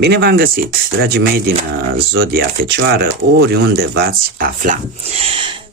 Bine v-am găsit, dragii mei din Zodia Fecioară, oriunde v-ați afla.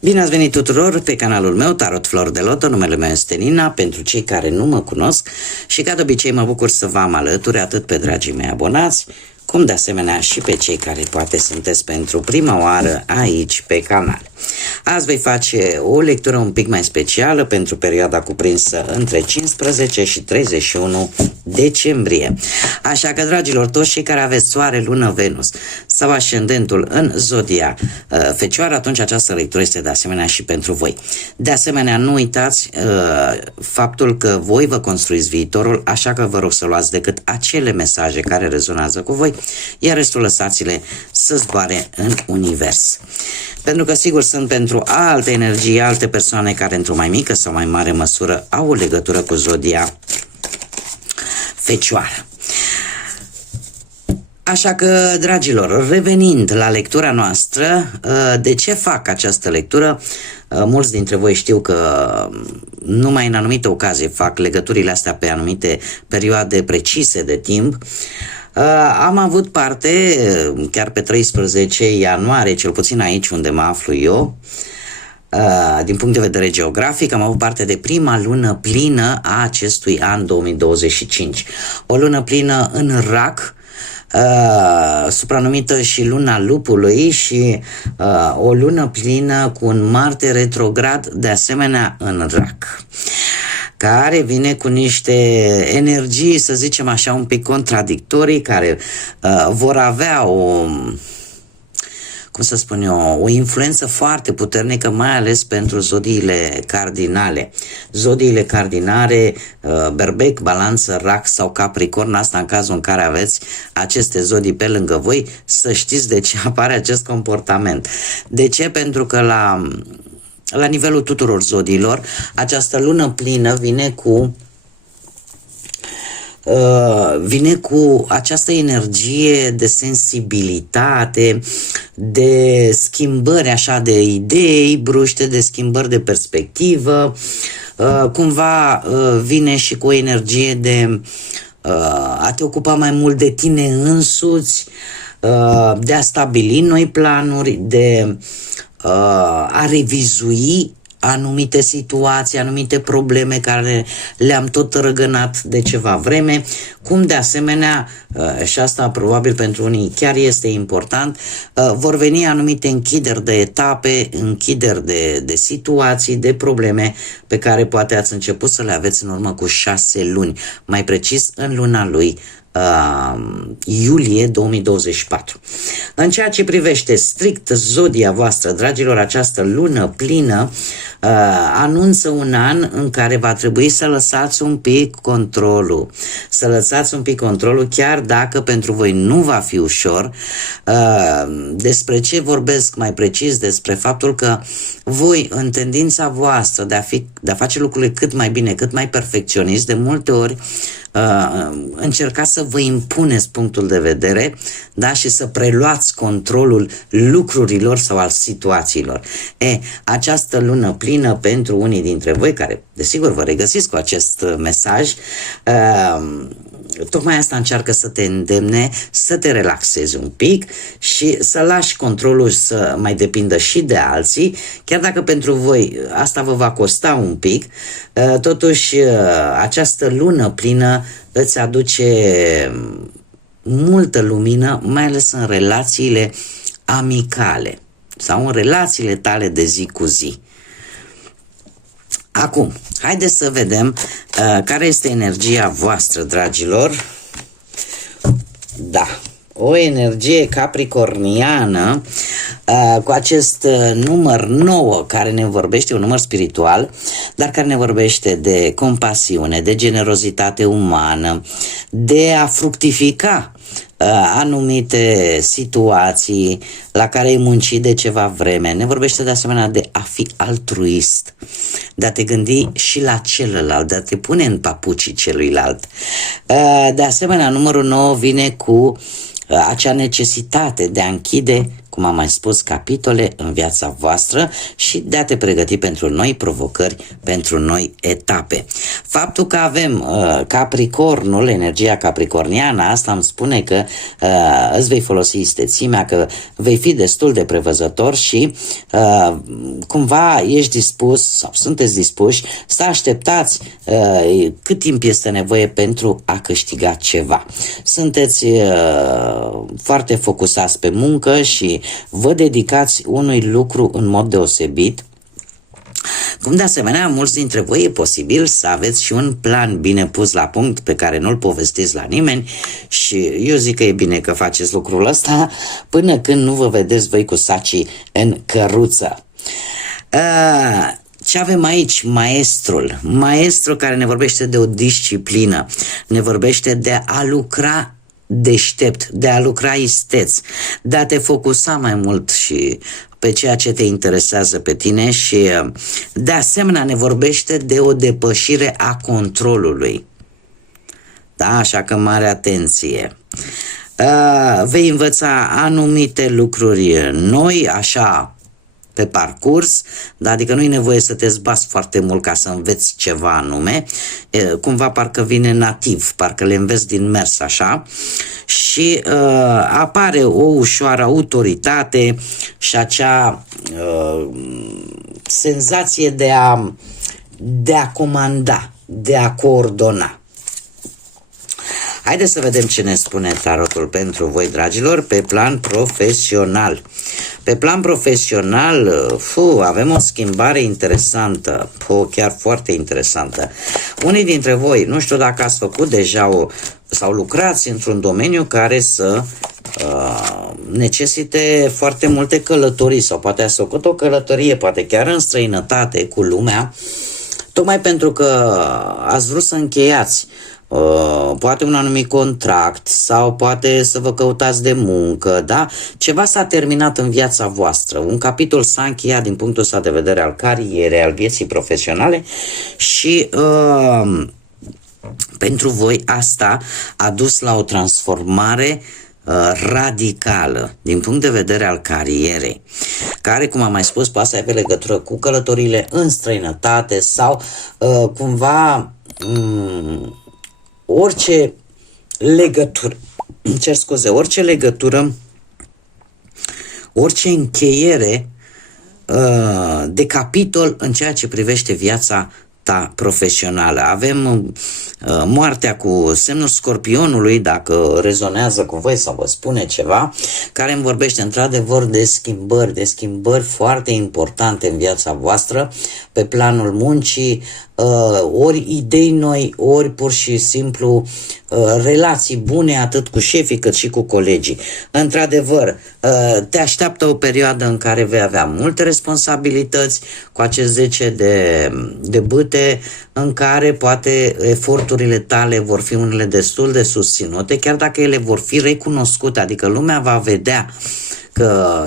Bine ați venit tuturor pe canalul meu, Tarot Flor de Loto, numele meu este Nina, pentru cei care nu mă cunosc și ca de obicei mă bucur să vă am alături atât pe dragii mei abonați, cum de asemenea și pe cei care poate sunteți pentru prima oară aici pe canal. Azi voi face o lectură un pic mai specială pentru perioada cuprinsă între 15 și 31 decembrie. Așa că, dragilor, toți cei care aveți Soare, Lună, Venus sau ascendentul în Zodia Fecioară, atunci această lectură este de asemenea și pentru voi. De asemenea, nu uitați faptul că voi vă construiți viitorul, așa că vă rog să luați decât acele mesaje care rezonează cu voi, iar restul lăsați-le să zboare în univers. Pentru că, sigur, sunt pentru alte energii, alte persoane care, într-o mai mică sau mai mare măsură, au o legătură cu Zodia Fecioară. Așa că, dragilor, revenind la lectura noastră, de ce fac această lectură? Mulți dintre voi știu că numai în anumite ocazii fac legăturile astea pe anumite perioade precise de timp. Am avut parte, chiar pe 13 ianuarie, cel puțin aici unde mă aflu eu, din punct de vedere geografic, am avut parte de prima lună plină a acestui an 2025. O lună plină în Rac, supranumită și luna lupului, și o lună plină cu un Marte retrograd de asemenea în Rac, care vine cu niște energii, să zicem așa, un pic contradictorii, care vor avea o influență foarte puternică, mai ales pentru zodiile cardinale. Zodiile cardinale, Berbec, Balanță, Rac sau Capricorn, asta în cazul în care aveți aceste zodii pe lângă voi, să știți de ce apare acest comportament. De ce? Pentru că la nivelul tuturor zodiilor, această lună plină vine cu această energie de sensibilitate, de schimbări așa de idei bruște, de schimbări de perspectivă, cumva vine și cu o energie de a te ocupa mai mult de tine însuți, de a stabili noi planuri, de a revizui anumite situații, anumite probleme care le-am tot răgănat de ceva vreme, cum de asemenea, și asta probabil pentru unii chiar este important, vor veni anumite închideri de etape, închideri de situații, de probleme pe care poate ați început să le aveți în urmă cu 6 luni, mai precis în luna lui iulie 2024. În ceea ce privește strict zodia voastră, dragilor, această lună plină anunță un an în care va trebui să lăsați un pic controlul. Să lăsați un pic controlul, chiar dacă pentru voi nu va fi ușor. Despre ce vorbesc mai precis? Despre faptul că voi, în tendința voastră de a face lucrurile cât mai bine, cât mai perfecționist, de multe ori încercați să vă impuneți punctul de vedere, da, și să preluați controlul lucrurilor sau al situațiilor. Această lună plină pentru unii dintre voi, care desigur vă regăsiți cu acest mesaj, tocmai asta încearcă să te îndemne să te relaxezi un pic și să lași controlul să mai depindă și de alții, chiar dacă pentru voi asta vă va costa un pic. Totuși această lună plină îți aduce multă lumină, mai ales în relațiile amicale sau în relațiile tale de zi cu zi. Acum, haideți să vedem care este energia voastră, dragilor. Da, o energie capricorniană cu acest număr 9 care ne vorbește, un număr spiritual, dar care ne vorbește de compasiune, de generozitate umană, de a fructifica anumite situații la care ai muncit de ceva vreme. Ne vorbește de asemenea de a fi altruist, de a te gândi și la celălalt, de a te pune în papucii celuilalt. De asemenea, numărul 9 vine cu acea necesitate de a închide cum am mai spus, capitole în viața voastră și de a te pregăti pentru noi provocări, pentru noi etape. Faptul că avem Capricornul, energia capricorniană, asta îmi spune că îți vei folosi istețimea, că vei fi destul de prevăzător și cumva ești dispus sau sunteți dispuși să așteptați cât timp este nevoie pentru a câștiga ceva. Sunteți foarte focusați pe muncă și vă dedicați unui lucru în mod deosebit. Cum de asemenea, mulți dintre voi e posibil să aveți și un plan bine pus la punct pe care nu-l povestiți la nimeni și eu zic că e bine că faceți lucrul ăsta până când nu vă vedeți voi cu sacii în căruță. Ce avem aici? Maestrul care ne vorbește de o disciplină, ne vorbește de a lucra deștept, de a lucra isteț, de a te focusa mai mult și pe ceea ce te interesează pe tine și de asemenea ne vorbește de o depășire a controlului. Da, așa că mare atenție. Vei învăța anumite lucruri noi, așa, pe parcurs, da? Adică nu e nevoie să te zbați foarte mult ca să înveți ceva anume, cumva parcă vine nativ, parcă le înveți din mers așa și apare o ușoară autoritate și acea senzație de a comanda, de a coordona. Haideți să vedem ce ne spune tarotul pentru voi, dragilor, pe plan profesional. Pe plan profesional, avem o schimbare interesantă, chiar foarte interesantă. Unii dintre voi, nu știu dacă ați făcut deja sau lucrați într-un domeniu care să necesite foarte multe călătorii sau poate ați făcut o călătorie, poate chiar în străinătate cu lumea, tocmai pentru că ați vrut să încheiați poate un anumit contract sau poate să vă căutați de muncă, da? Ceva s-a terminat în viața voastră, un capitol s-a încheiat din punctul ăsta de vedere al carierei, al vieții profesionale și pentru voi asta a dus la o transformare radicală din punct de vedere al carierei, care, cum am mai spus, poate să aibă legătură cu călătorile în străinătate sau cumva orice legătură, orice încheiere de capitol în ceea ce privește viața ta profesională. Avem moartea cu semnul Scorpionului, dacă rezonează cu voi sau vă spune ceva, care îmi vorbește într-adevăr de schimbări foarte importante în viața voastră, pe planul muncii, ori idei noi, ori pur și simplu relații bune atât cu șefii cât și cu colegii. Într-adevăr, te așteaptă o perioadă în care vei avea multe responsabilități cu acest 10 de bâte, în care poate eforturile tale vor fi unele destul de susținute, chiar dacă ele vor fi recunoscute, adică lumea va vedea că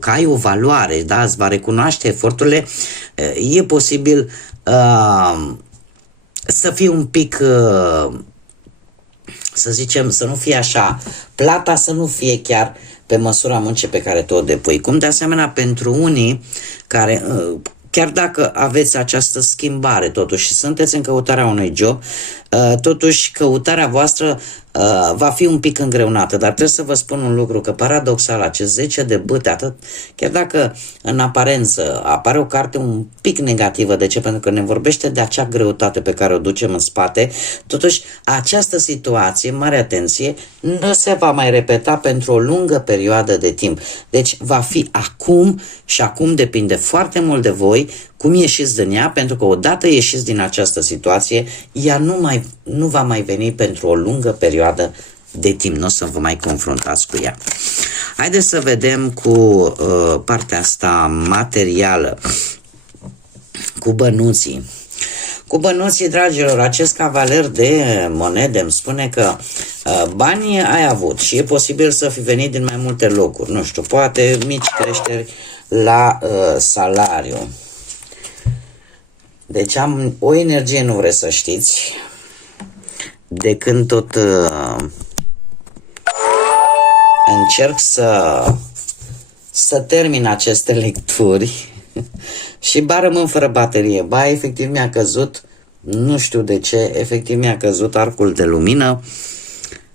că ai o valoare, da? Îți va recunoaște eforturile, e posibil să fie un pic, să zicem, să nu fie așa, plata să nu fie chiar pe măsura muncii pe care tu o depui. Cum de asemenea pentru unii care, chiar dacă aveți această schimbare totuși și sunteți în căutarea unui job, totuși căutarea voastră va fi un pic îngreunată, dar trebuie să vă spun un lucru, că paradoxal acest 10 de bâte, chiar dacă în aparență apare o carte un pic negativă, de ce? Pentru că ne vorbește de acea greutate pe care o ducem în spate, totuși această situație, mare atenție, nu se va mai repeta pentru o lungă perioadă de timp. Deci va fi acum și acum depinde foarte mult de voi cum ieșiți din ea, pentru că odată ieșiți din această situație, ea nu va mai veni pentru o lungă perioadă de timp, nu o să vă mai confruntați cu ea. Haideți să vedem cu partea asta materială, cu bănuții. Cu bănuții, dragilor, acest cavaler de monede îmi spune că banii ai avut și e posibil să fi venit din mai multe locuri, nu știu, poate mici creșteri la salariu. Deci am o energie, nu vreți să știți, de când tot încerc să să termin aceste lecturi și ba rămân fără baterie, ba efectiv mi-a căzut, nu știu de ce, efectiv mi-a căzut arcul de lumină.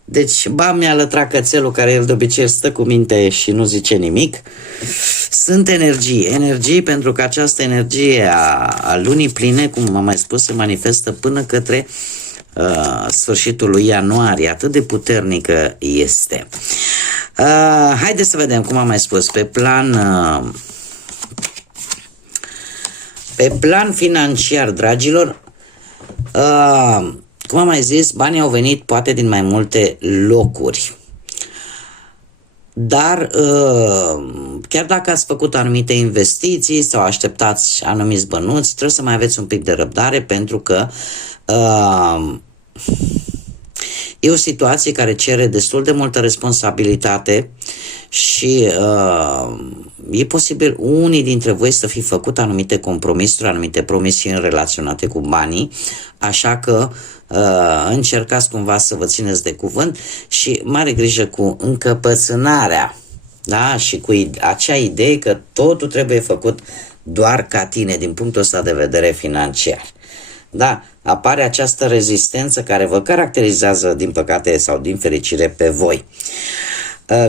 Deci, ba mi-a lătrat cățelul, care el de obicei stă cu minte și nu zice nimic. Sunt energii pentru că această energie a lunii pline, cum am mai spus, se manifestă până către sfârșitul lui ianuarie, atât de puternică este. Haideți să vedem, cum am mai spus, pe plan financiar, dragilor, cum am mai zis, banii au venit poate din mai multe locuri. Dar chiar dacă ați făcut anumite investiții sau așteptați anumiți bănuți, trebuie să mai aveți un pic de răbdare, pentru că e o situație care cere destul de multă responsabilitate și e posibil unii dintre voi să fi făcut anumite compromisuri, anumite promisiuni relaționate cu banii, așa că încercați cumva să vă țineți de cuvânt și mare grijă cu încăpățânarea, da? Și cu acea idee că totul trebuie făcut doar ca tine din punctul ăsta de vedere financiar. Da, apare această rezistență care vă caracterizează, din păcate sau din fericire, pe voi.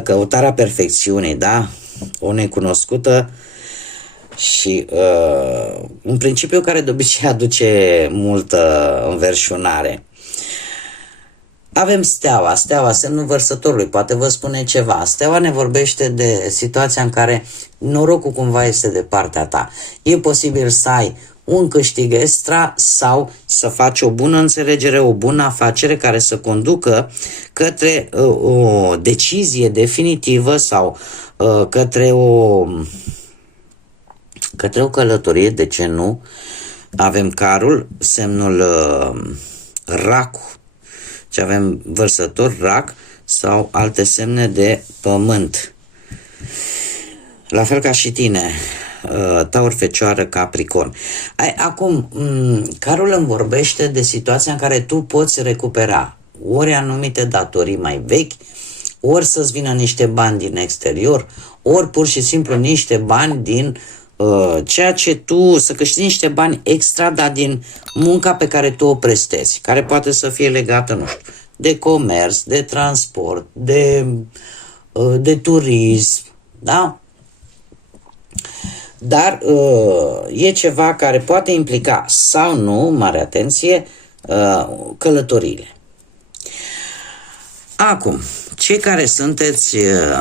Căutarea perfecțiunii, da? O necunoscută și un principiu care de obicei aduce multă înverșunare. Avem steaua, semnul vărsătorului, poate vă spune ceva. Steaua ne vorbește de situația în care norocul cumva este de partea ta. E posibil să ai un câștig extra sau să faci o bună înțelegere, o bună afacere care să conducă către o decizie definitivă sau către o călătorie, de ce nu? Avem carul, semnul racu, și avem vărsător, rac sau alte semne de pământ. La fel ca și tine, Taur, Fecioară, Capricorn. Acum, carul îmi vorbește de situația în care tu poți recupera ori anumite datorii mai vechi, ori să-ți vină niște bani din exterior, ori pur și simplu niște bani din ceea ce tu, să câștigi niște bani extra, dar din munca pe care tu o prestezi, care poate să fie legată, nu știu, de comerț, de transport, de turism, da? Dar e ceva care poate implica sau nu, mare atenție, călătoriile. Acum, cei care sunteți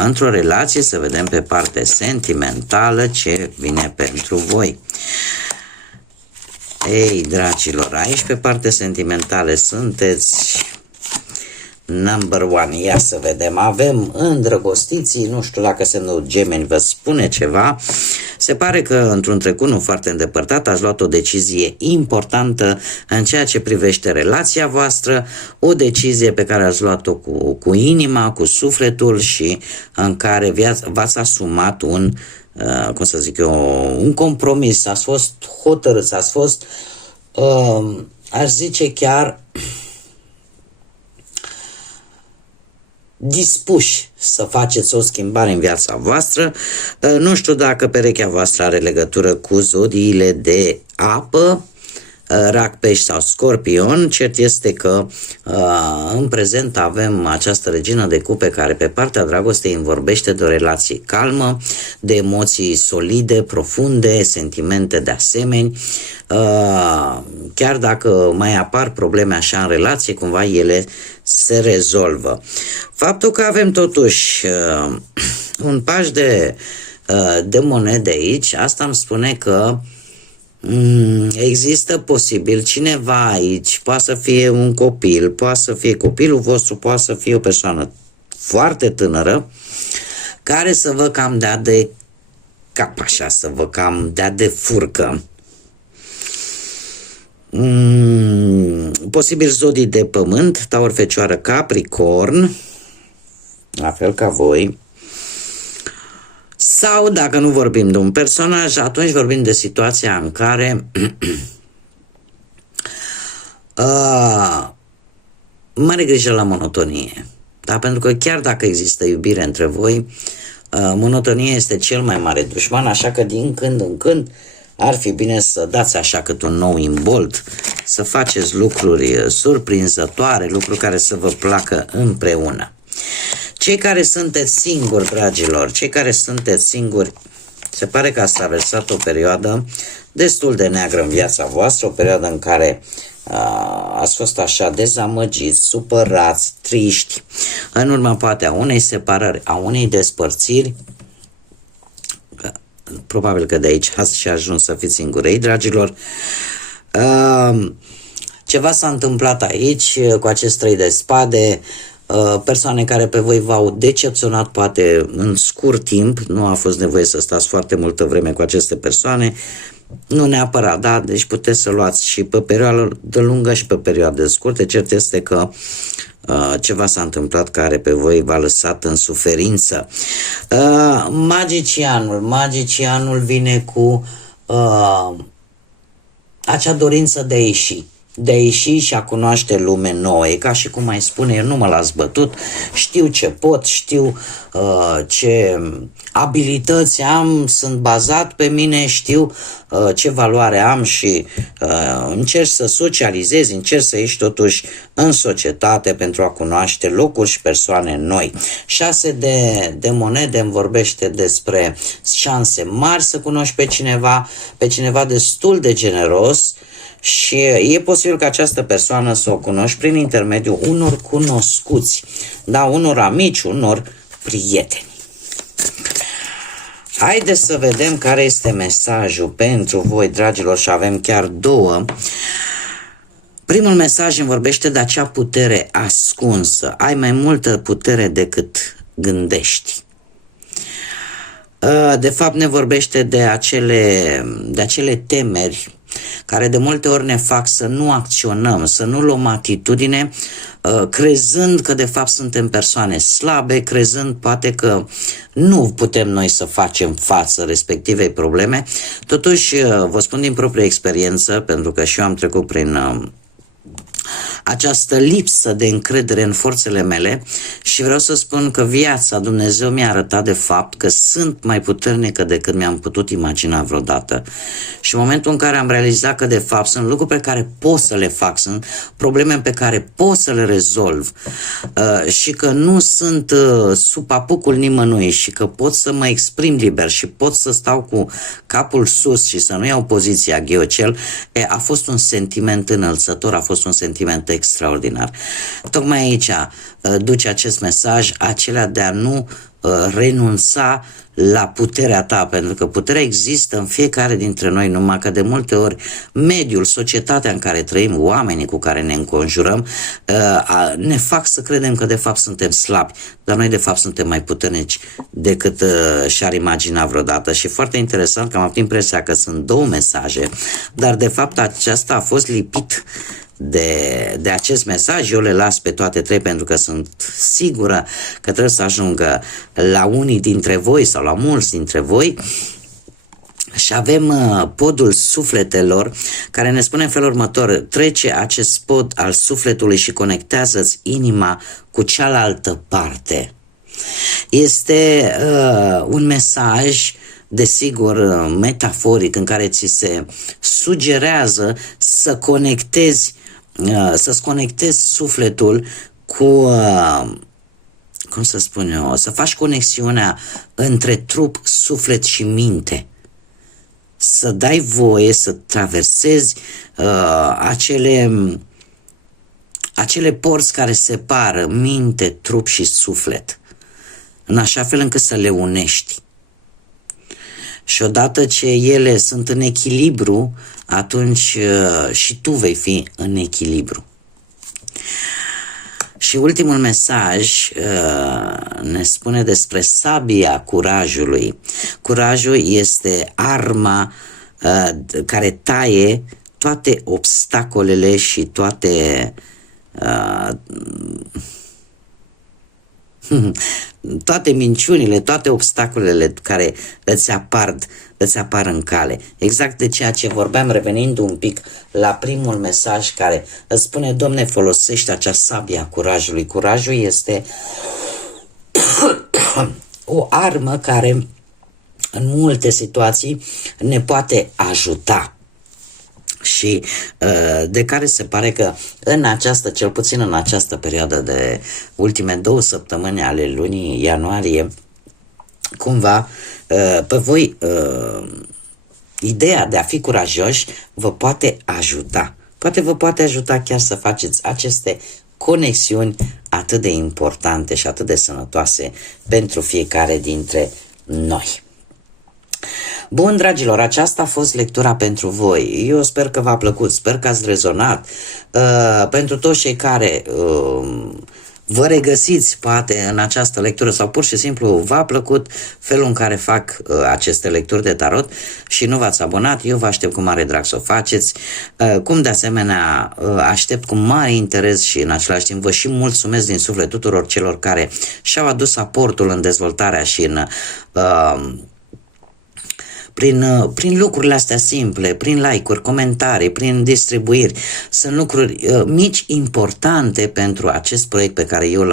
într-o relație, să vedem pe partea sentimentală ce vine pentru voi. Ei, dragilor, aici pe partea sentimentală sunteți number one. Ia să vedem. Avem îndrăgostiții, nu știu dacă semnul Gemeni vă spune ceva. Se pare că într-un trecut nu foarte îndepărtat ați luat o decizie importantă în ceea ce privește relația voastră, o decizie pe care ați luat-o cu inima, cu sufletul și în care v-ați asumat un, cum să zic eu, un compromis, ați fost hotărâți, ați fost, aș zice chiar, dispuși să faceți o schimbare în viața voastră. Nu știu dacă perechea voastră are legătură cu zodiile de apă, Rac, Pești sau Scorpion. Cert este că în prezent avem această regină de cupe care pe partea dragostei îmi vorbește de o relație calmă, de emoții solide, profunde, sentimente de asemenea. Chiar dacă mai apar probleme așa în relație, cumva ele se rezolvă. Faptul că avem totuși un paș de monede aici, asta îmi spune că există posibil cineva aici, poate să fie un copil, poate să fie copilul vostru, poate să fie o persoană foarte tânără care să vă cam dea de cap așa, să vă cam dea de furcă. Posibil zodii de pământ, Taur, Fecioară, Capricorn, la fel ca voi. Sau, dacă nu vorbim de un personaj, atunci vorbim de situația în care mare grijă la monotonie. Da? Pentru că chiar dacă există iubire între voi, monotonia este cel mai mare dușman, așa că din când în când ar fi bine să dați așa cât un nou imbold, să faceți lucruri surprinzătoare, lucruri care să vă placă împreună. Cei care sunteți singuri, dragilor, cei care sunteți singuri, se pare că ați traversat o perioadă destul de neagră în viața voastră, o perioadă în care ați fost așa dezamăgiți, supărați, triști, în urma poate a unei separări, a unei despărțiri. Probabil că de aici ați și ajuns să fiți singurei, dragilor. Ceva s-a întâmplat aici cu acest 3 de spade, persoane care pe voi v-au decepționat poate în scurt timp, nu a fost nevoie să stați foarte multă vreme cu aceste persoane, nu neapărat, da, deci puteți să luați și pe perioadă lungă și pe perioade scurte. Cert este că ceva s-a întâmplat care pe voi v-a lăsat în suferință. Magicianul vine cu acea dorință de a ieși și a cunoaște lume nouă. E ca și cum mai spune, eu nu mă las bătut, știu ce pot, știu ce abilități am, sunt bazat pe mine, știu ce valoare am și încerci să socializezi, încerci să ieși totuși în societate pentru a cunoaște locuri și persoane noi. 6 de monede îmi vorbește despre șanse mari să cunoști pe cineva destul de generos, și e posibil ca această persoană să o cunoști prin intermediul unor cunoscuți, da, unor amici, unor prieteni. Haideți să vedem care este mesajul pentru voi, dragilor, și avem chiar 2. Primul mesaj îmi vorbește de acea putere ascunsă. Ai mai multă putere decât gândești. De fapt ne vorbește de acele temeri care de multe ori ne fac să nu acționăm, să nu luăm atitudine, crezând că de fapt suntem persoane slabe, crezând poate că nu putem noi să facem față respectivei probleme. Totuși, vă spun din proprie experiență, pentru că și eu am trecut prin această lipsă de încredere în forțele mele și vreau să spun că viața, Dumnezeu mi-a arătat de fapt că sunt mai puternică decât mi-am putut imagina vreodată. Și în momentul în care am realizat că de fapt sunt lucruri pe care pot să le fac, sunt probleme pe care pot să le rezolv și că nu sunt sub apucul nimănui și că pot să mă exprim liber și pot să stau cu capul sus și să nu iau poziția ghiocel, a fost un sentiment înălțător, a fost un sentiment extraordinar. Tocmai aici duce acest mesaj, acela de a nu renunța la puterea ta, pentru că puterea există în fiecare dintre noi, numai că de multe ori mediul, societatea în care trăim, oamenii cu care ne înconjurăm, ne fac să credem că de fapt suntem slabi, dar noi de fapt suntem mai puternici decât și-ar imagina vreodată. Și foarte interesant că am avut impresia că sunt 2 mesaje, dar de fapt aceasta a fost lipit de acest mesaj. Eu le las pe toate 3 pentru că sunt sigură că trebuie să ajungă la unii dintre voi sau la mulți dintre voi. Și avem podul sufletelor care ne spune în felul următor: trece acest pod al sufletului și conectează-ți inima cu cealaltă parte. Este un mesaj, desigur, metaforic, în care ți se sugerează să să-ți conectezi sufletul cu, cum să spun eu, să faci conexiunea între trup, suflet și minte. Să dai voie să traversezi acele porți care separă minte, trup și suflet, în așa fel încât să le unești. Și odată ce ele sunt în echilibru, atunci și tu vei fi în echilibru. Și ultimul mesaj ne spune despre sabia curajului. Curajul este arma care taie toate obstacolele și toate minciunile, toate obstacolele care îți apar în cale. Exact de ceea ce vorbeam, revenind un pic la primul mesaj care îți spune: Domne, folosește acea sabie a curajului. Curajul este o armă care în multe situații ne poate ajuta și de care se pare că în această, cel puțin în această perioadă de ultime 2 săptămâni ale lunii ianuarie, cumva pe voi ideea de a fi curajoși vă poate ajuta. Poate vă poate ajuta chiar să faceți aceste conexiuni atât de importante și atât de sănătoase pentru fiecare dintre noi. Bun, dragilor, aceasta a fost lectura pentru voi. Eu sper că v-a plăcut, sper că ați rezonat. Pentru toți cei care vă regăsiți poate în această lectură sau pur și simplu v-a plăcut felul în care fac aceste lecturi de tarot și nu v-ați abonat, eu vă aștept cu mare drag să o faceți, cum de asemenea aștept cu mare interes și în același timp vă și mulțumesc din suflet tuturor celor care și-au adus aportul în dezvoltarea și în prin lucrurile astea simple, prin like-uri, comentarii, prin distribuiri. Sunt lucruri mici, importante pentru acest proiect pe care eu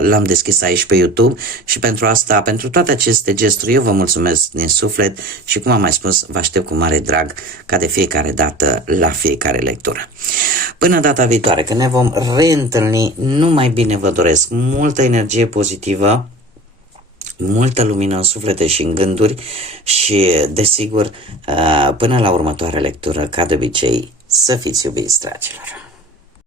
l-am deschis aici pe YouTube și pentru asta, pentru toate aceste gesturi, eu vă mulțumesc din suflet și, cum am mai spus, vă aștept cu mare drag ca de fiecare dată la fiecare lectură. Până data viitoare, când ne vom reîntâlni, numai bine vă doresc, multă energie pozitivă, multă lumină în suflete și în gânduri și, desigur, până la următoarea lectură, ca de obicei, să fiți iubiți, dragilor!